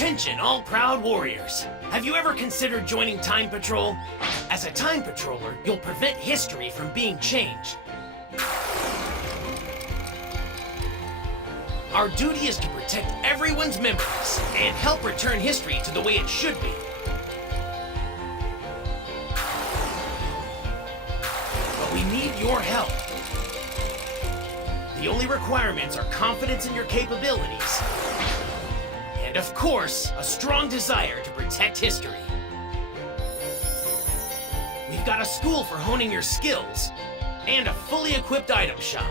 Attention, all proud warriors. Have you ever considered joining Time Patrol? As a Time Patroller, you'll prevent history from being changed. Our duty is to protect everyone's memories and help return history to the way it should be. But we need your help. The only requirements are confidence in your capabilities, and of course, a strong desire to protect history. We've got a school for honing your skills, and a fully equipped item shop.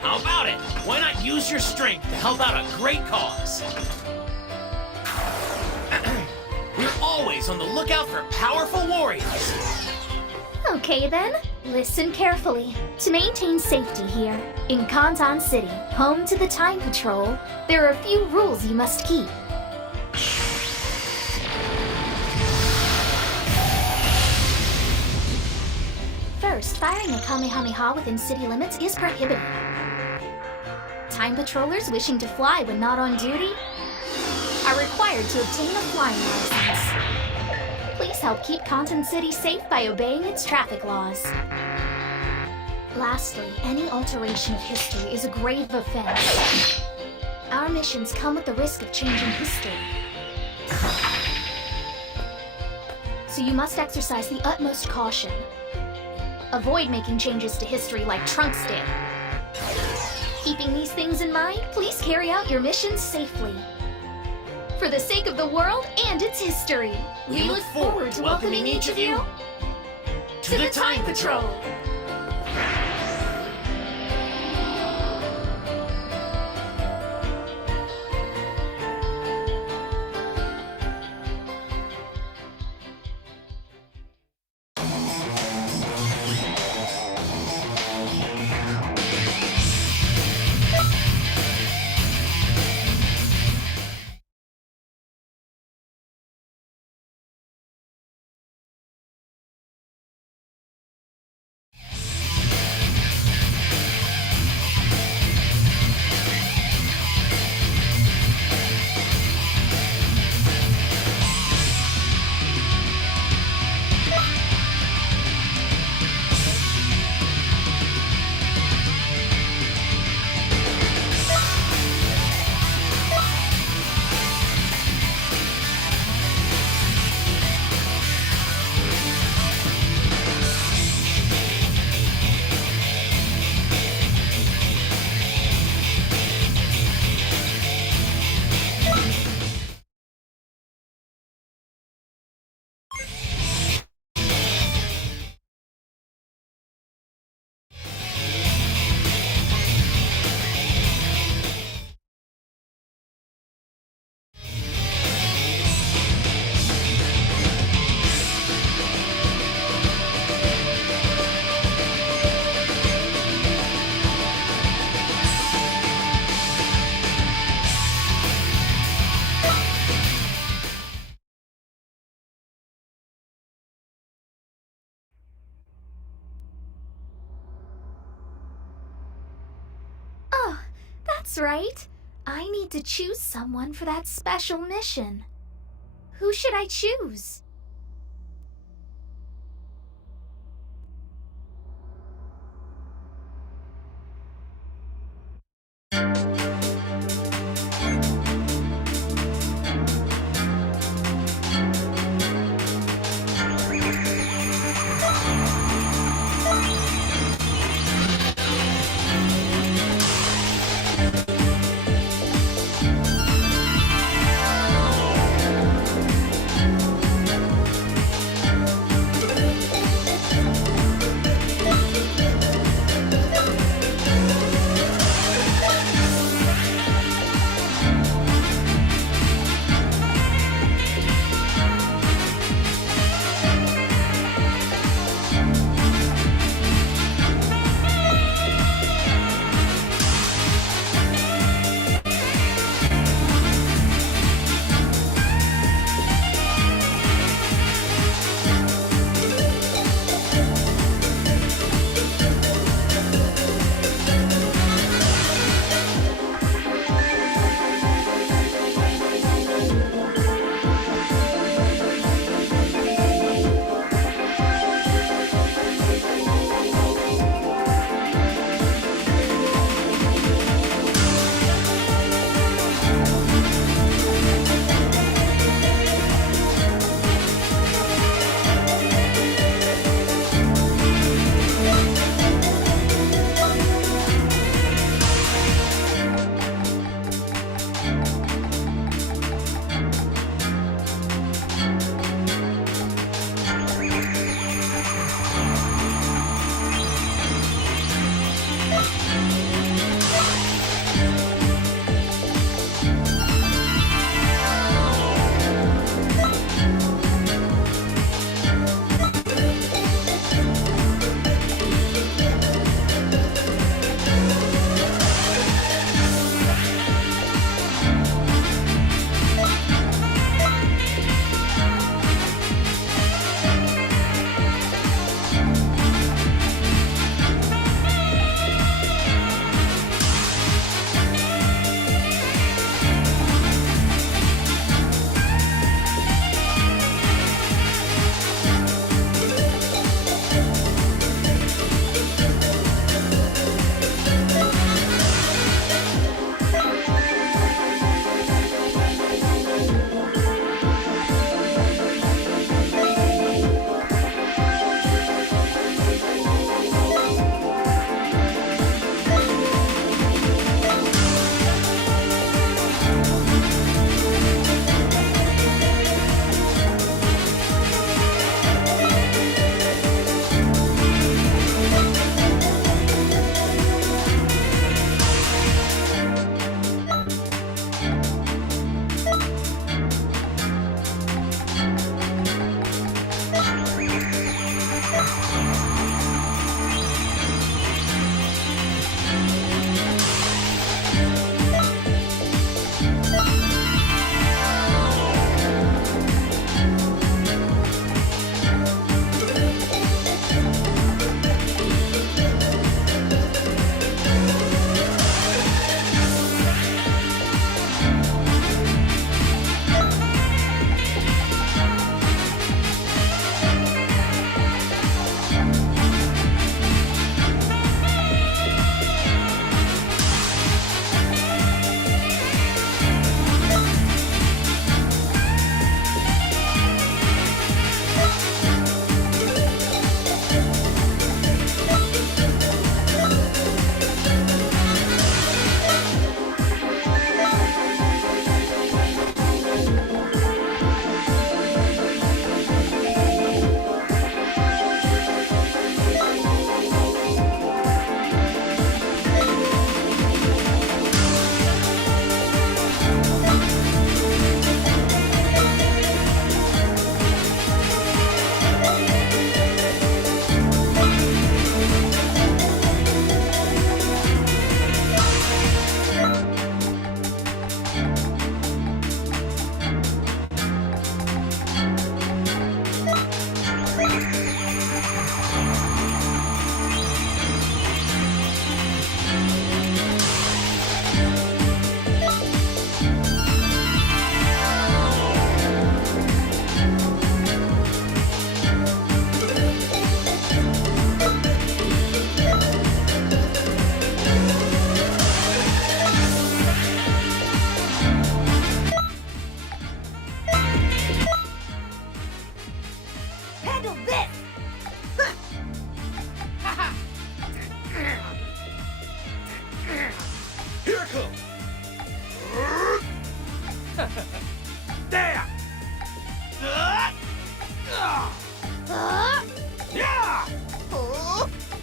How about it? Why not use your strength to help out a great cause? We're always on the lookout for powerful warriors. Okay then, listen carefully. To maintain safety here, in Kantan City, home to the Time Patrol, there are a few rules you must keep. First, firing a Kamehameha within city limits is prohibited. Time Patrollers wishing to fly when not on duty are required to obtain a flying license. Please help keep Kantan City safe by obeying its traffic laws. Lastly, any alteration of history is a grave offense. Our missions come with the risk of changing history. So you must exercise the utmost caution. Avoid making changes to history like Trunks did. Keeping these things in mind, please carry out your missions safely. For the sake of the world and its history, we look forward to welcoming each of you to the Time Patrol! That's right. I need to choose someone for that special mission. Who should I choose?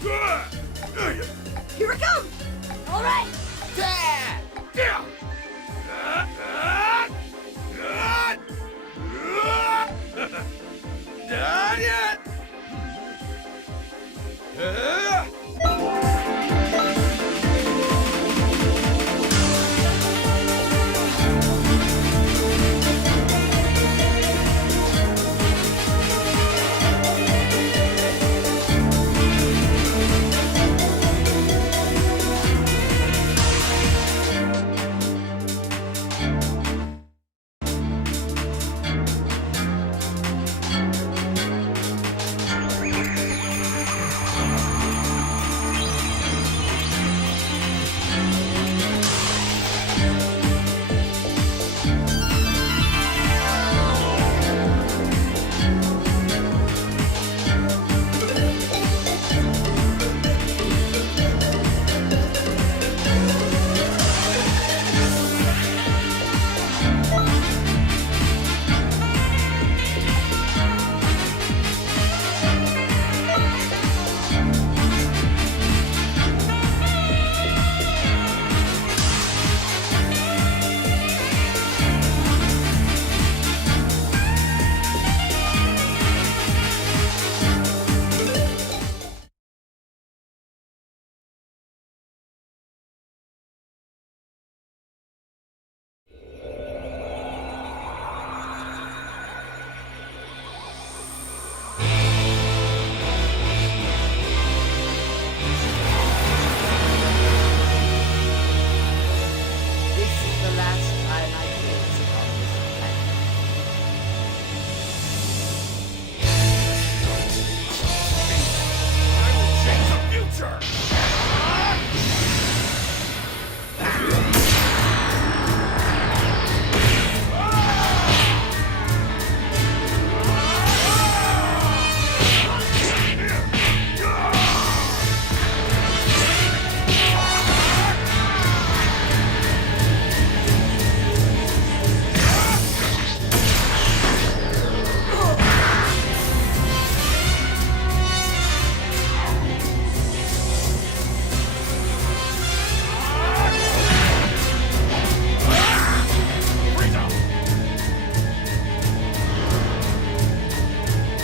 Here it comes! All right! Done yet! This is the last time I gaze upon this planet. I will change the future!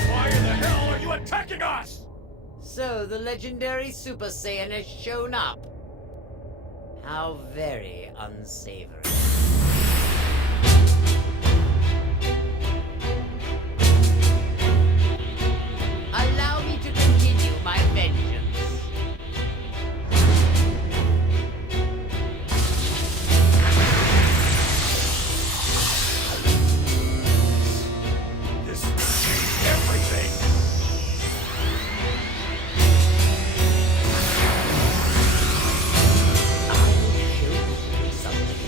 Why in the hell are you attacking us? So the legendary Super Saiyan has shown up. How very unsavory. Allow me to continue my vengeance. This will change everything! I will show you something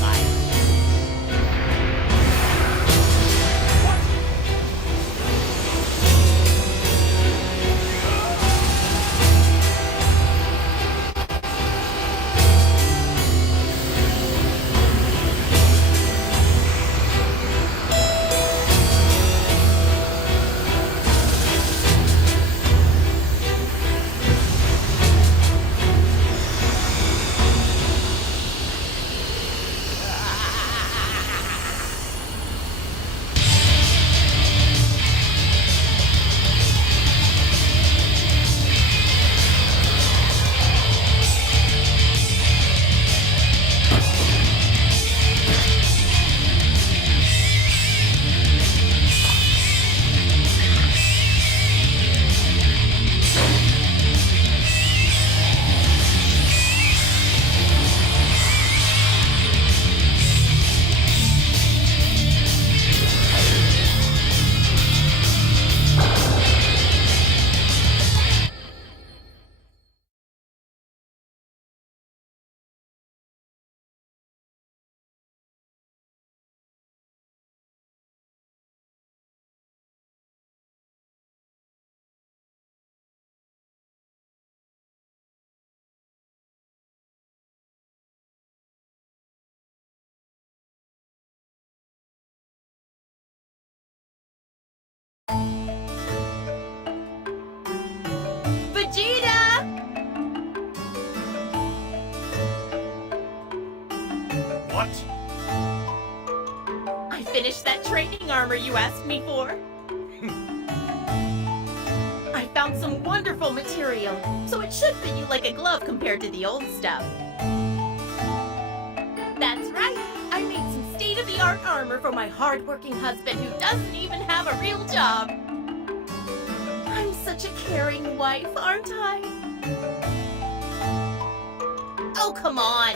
violent. Vegeta! What? I finished that training armor you asked me for. I found some wonderful material, so it should fit you like a glove compared to the old stuff. That's right, I made some state-of-the-art armor for my hard-working husband who doesn't even have a real job. I'm such a caring wife, aren't I? Oh, come on.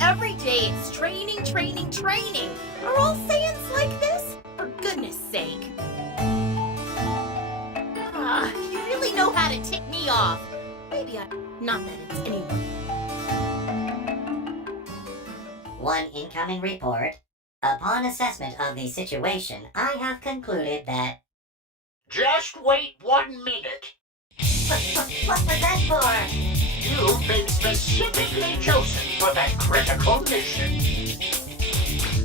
Every day it's training, training, training. Are all Saiyans like this? For goodness sake. You really know how to tick me off. Maybe not that it's anyone. One incoming report. Upon assessment of the situation, I have concluded that... Just wait 1 minute. What was that for? You've been specifically chosen for that critical mission.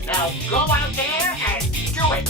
Now go out there and do it.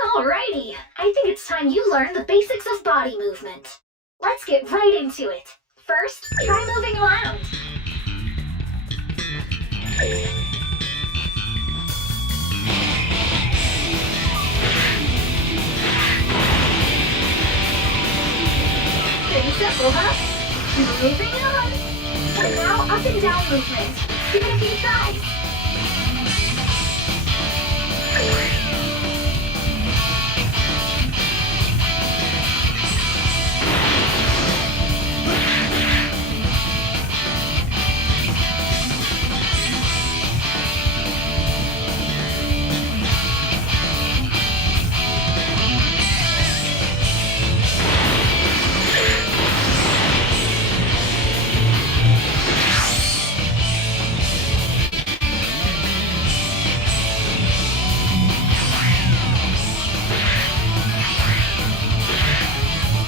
Alrighty, I think it's time you learn the basics of body movement. Let's get right into it. First, try moving around. Pretty simple, huh? Moving on. And now up and down movement. Give it a few tries.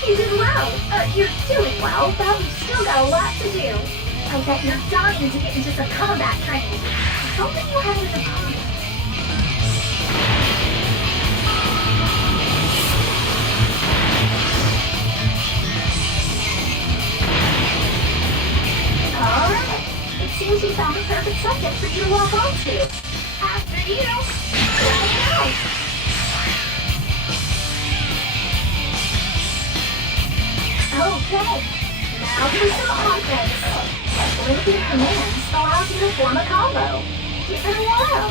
You did well. You're doing well, but we've still got a lot to do. I bet you're dying to get into some combat training. Something you have with the opponent. Alright. It seems we found the perfect subject for you to walk onto. After you. Go. Okay, now for some offense. Linking commands allows you to form a combo. Give it a whirl.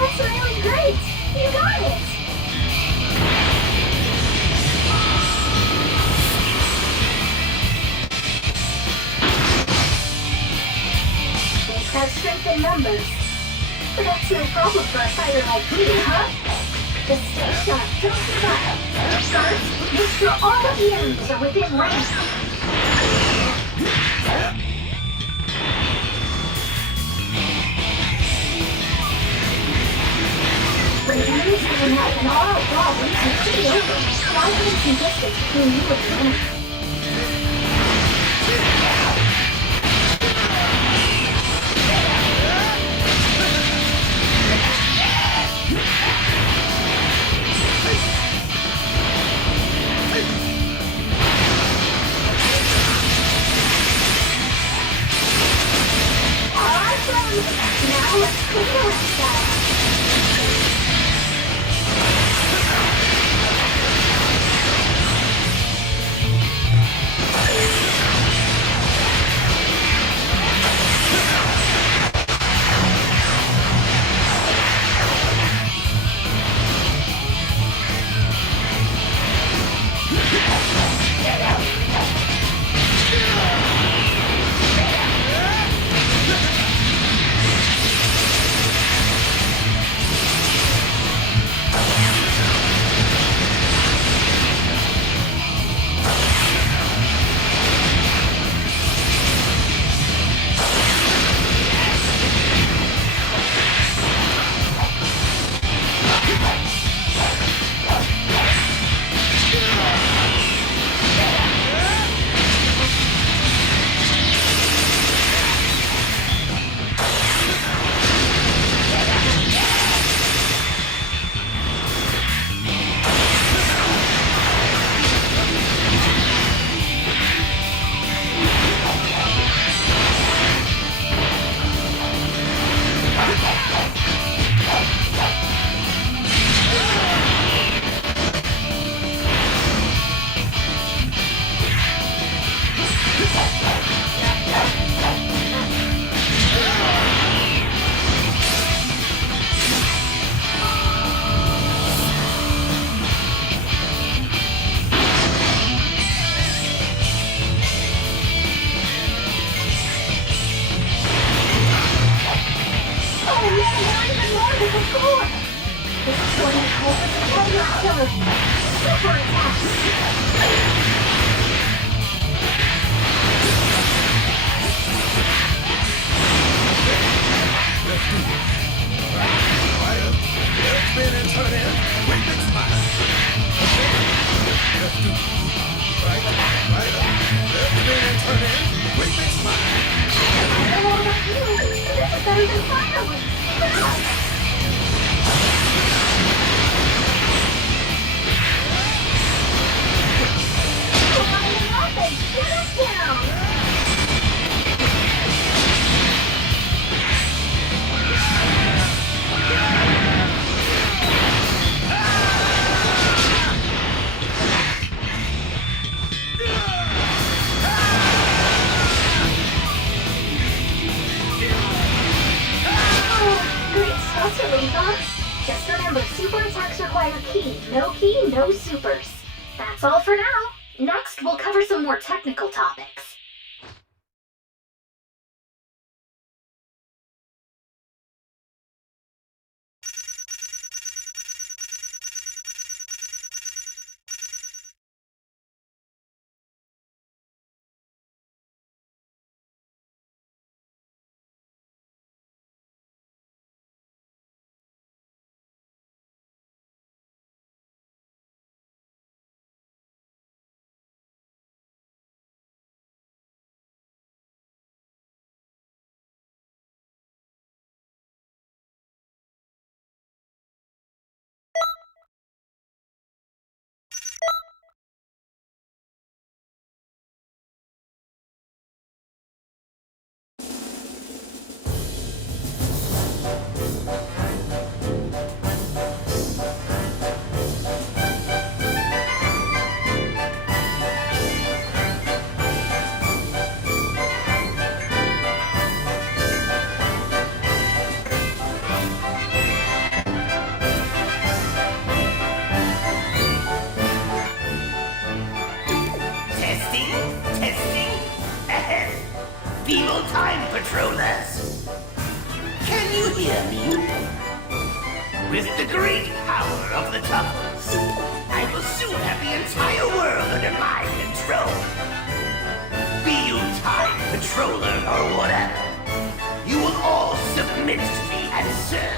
That's really great! You got it! These have strength in numbers. But that's no problem for a fighter like you, huh? Just stay sharp, don't give up. First, make sure all of the enemies are within range. When enemies can have an all-out problem, it's pretty over. Confidence and distance between you and the enemy. Awesome! Now let's clean the rest out. for attack! I don't know about you, but this is better than fireworks! Get us down! Oh, great stuff, Eleva. Just remember, super attacks require key, no supers. That's all for now. Next, we'll cover some more technical topics. Evil Time Patrollers! Can you hear me? With the great power of the tunnels, I will soon have the entire world under my control. Be you Time Patroller or whatever, you will all submit to me and serve.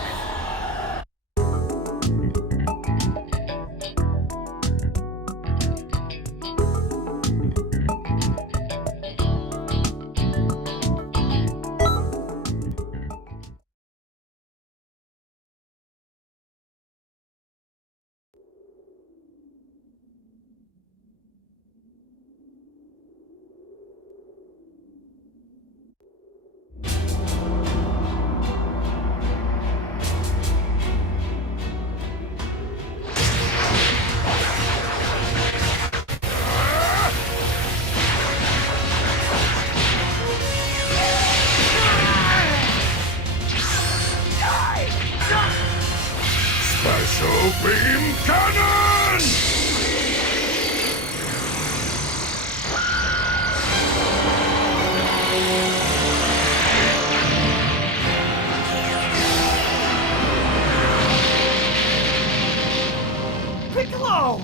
Special Beam Cannon! Piccolo!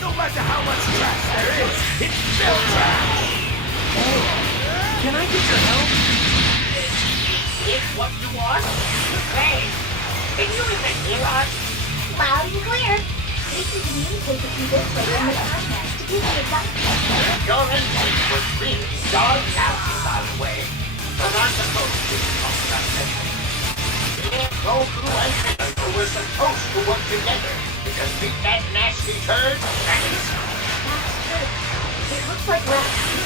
No matter how much trash there is, it's still trash! Can I get your help? Is what you want? Hey, can you even hear us? Loud and clear. We can communicate with you this way in the podcast to give you advice. Your intent was really dog out, by the way. But I'm supposed to talk about that. Goku and Piccolo were supposed to work together to defeat that nasty turd, and That's true. It looks like we're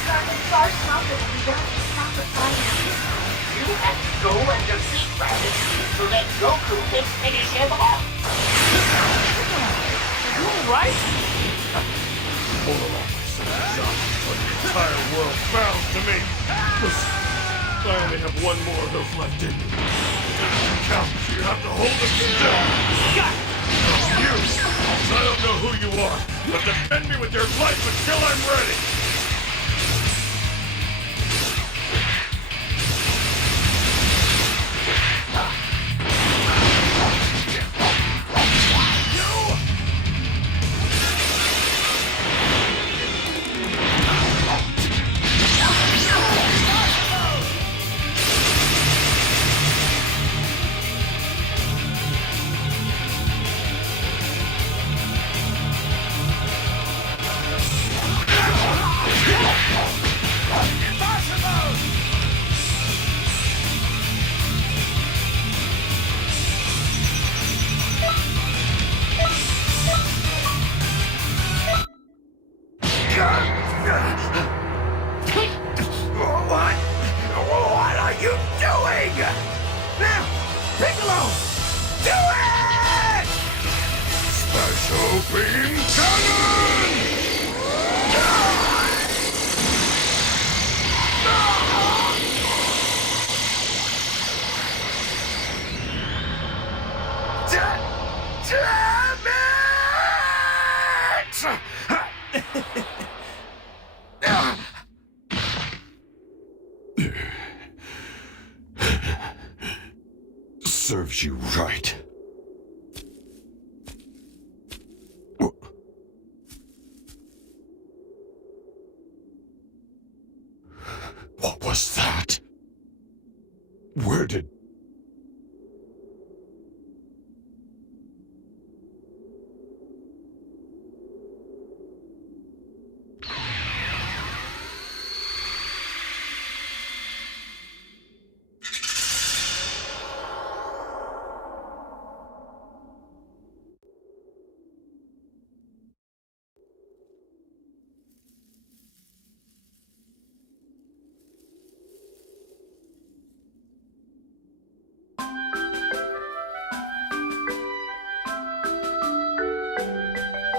starting far south of the proper fire. You have to go and defeat Raditz so that Goku can finish him off. You alright? Hold on, my son. But the entire world bows to me. Listen, I only have one more of those left in me. Count, you have to hold them still. Got it! You! I don't know who you are, but defend me with your life until I'm ready! What are you doing? Now, Piccolo, do it! Special beam cannon! Damn it! Serves you right. What was that? Where did...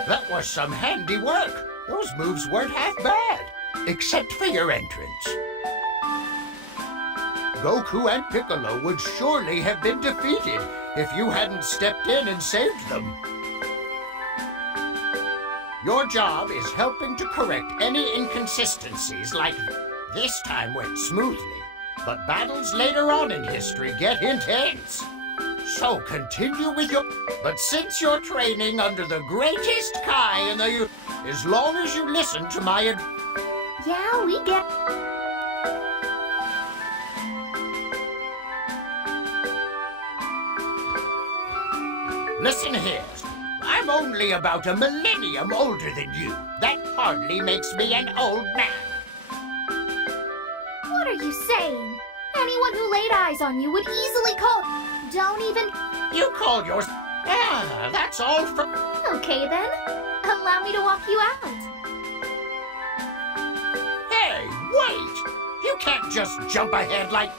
That was some handy work. Those moves weren't half bad, except for your entrance. Goku and Piccolo would surely have been defeated if you hadn't stepped in and saved them. Your job is helping to correct any inconsistencies like this time went smoothly, but battles later on in history get intense. So continue with your... But since you're training under the greatest Kai in the... As long as you listen to my... Yeah, we get... Listen here. I'm only about a millennium older than you. That hardly makes me an old man. What are you saying? Anyone who laid eyes on you would easily call... Don't even... You call yours... Yeah, that's all from... Okay then. Allow me to walk you out. Hey, wait! You can't just jump ahead like...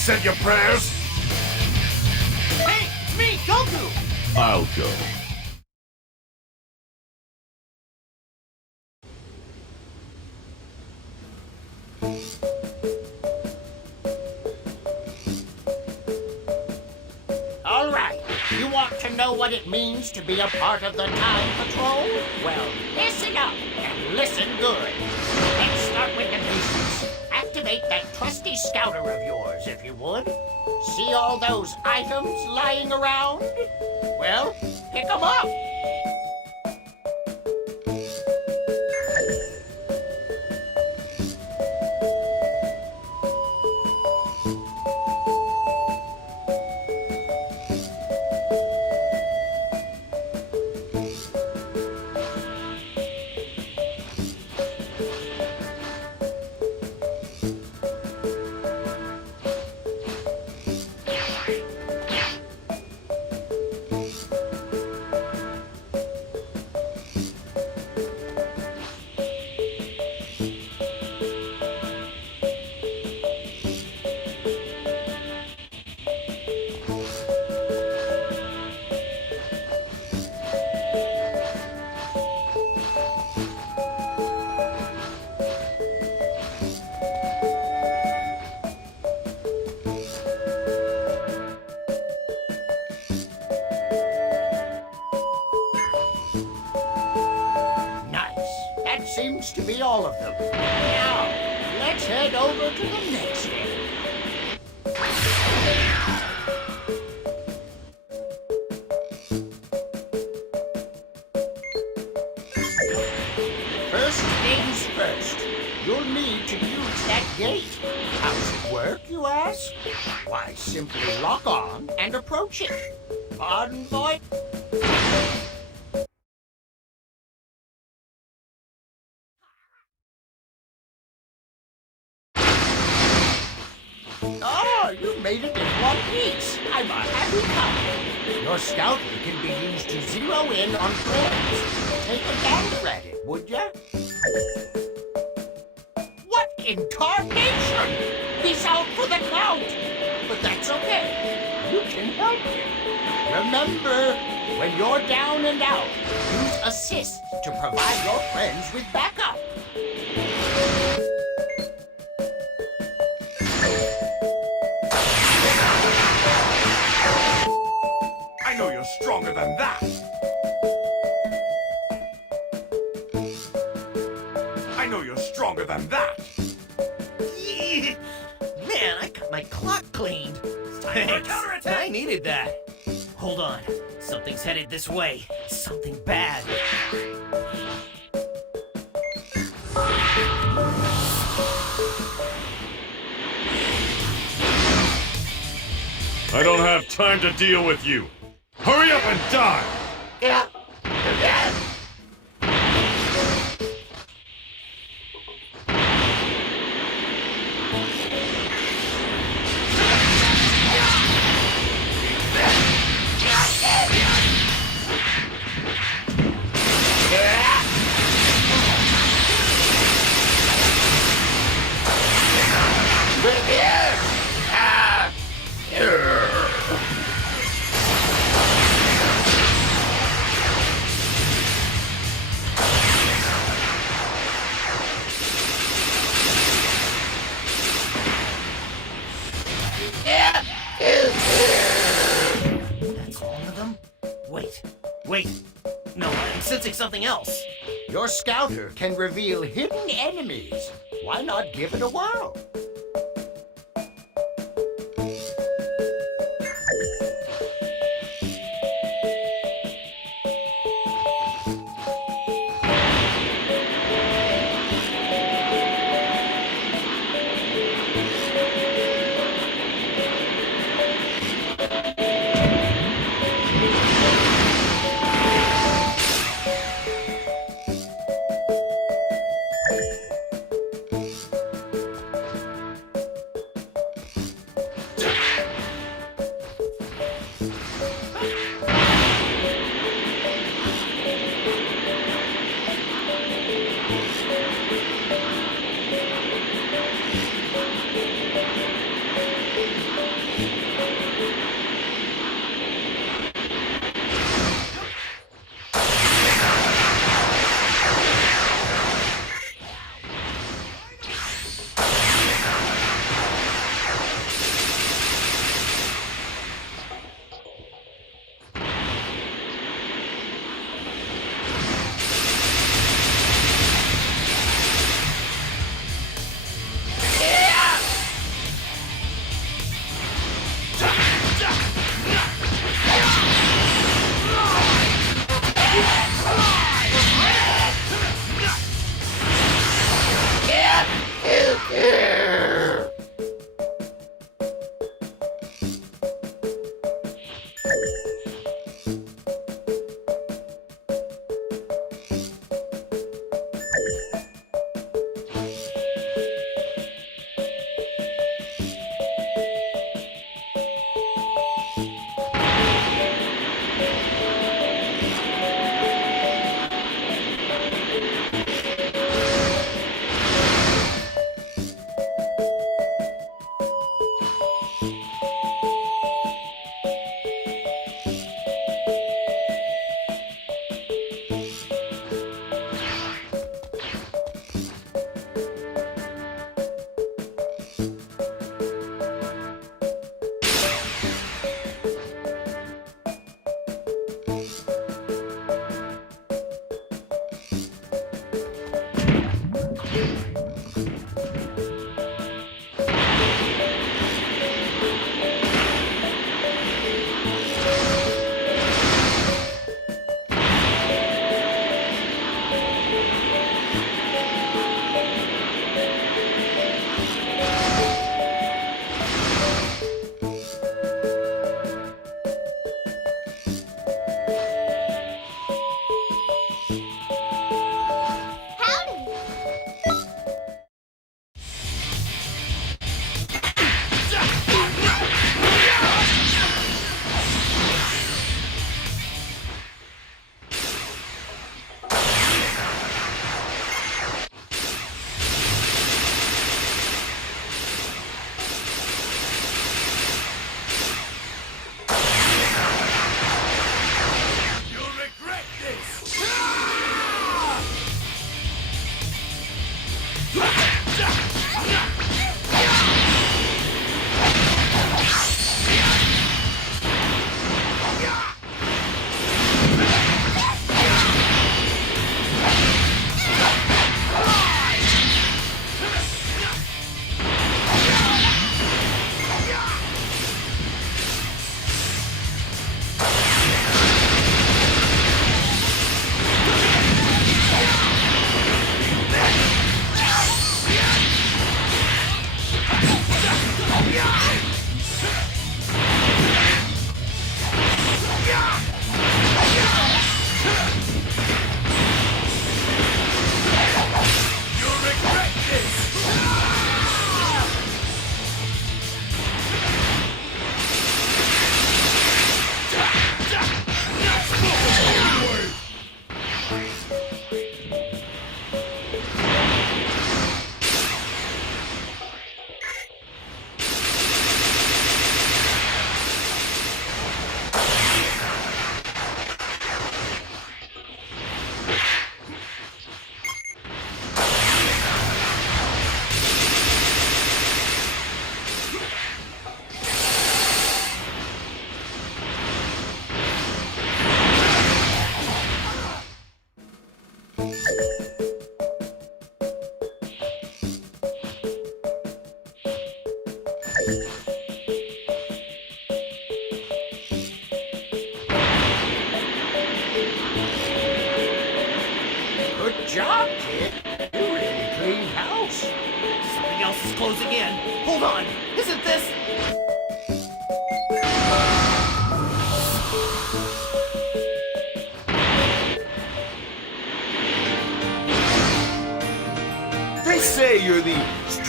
said your prayers? Hey, it's me, Goku! I'll go. All right. You want to know what it means to be a part of the Time Patrol? Well, listen up and listen good. Let's start with the basics. Activate that trusty scouter of yours, if you would. See all those items lying around? Well, pick them up. Seems to be all of them. Now, let's head over to the next area. First things first, you'll need to use that gate. How does it work, you ask? Why, simply lock on and approach it. Pardon, boy? Oh, you made it in one piece. I'm a happy cow. Your scouter can be used to zero in on friends. Take a gander at it, would ya? What in tarnation? He's out for the count. But that's okay. You can help him. Remember, when you're down and out, use assist to provide your friends with backup. I know you're stronger than that. I know you're stronger than that. Man, I got my clock cleaned. Thanks. I needed that. Hold on. Something's headed this way. Something bad. I don't have time to deal with you. Hurry up and die! Yeah. That's all of them? Wait. No, I'm sensing something else. Your scouter can reveal hidden enemies. Why not give it a whirl?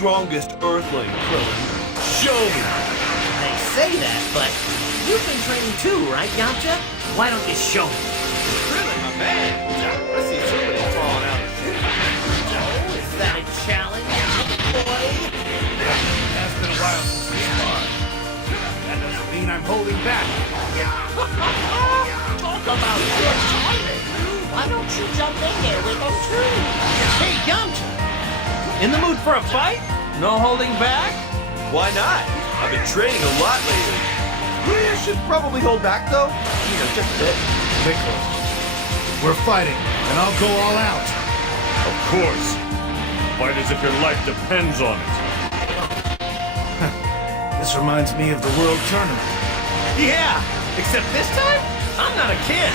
strongest Earthling, Krillin. Show me! They say that, but you've been training too, right, Yamcha? Why don't you show me? Krillin, my man! I see somebody falling out of shit. Oh, is that a challenge, boy? It's been a while since we sparred. That doesn't mean I'm holding back. Talk about good timing. Why don't you jump in there with them too? Hey, Yamcha! In the mood for a fight? No holding back? Why not? I've been training a lot lately. You should probably hold back, though. You know, just a bit. Nicholas, we're fighting, and I'll go all out. Of course. Fight as if your life depends on it. This reminds me of the World Tournament. Yeah, except this time, I'm not a kid.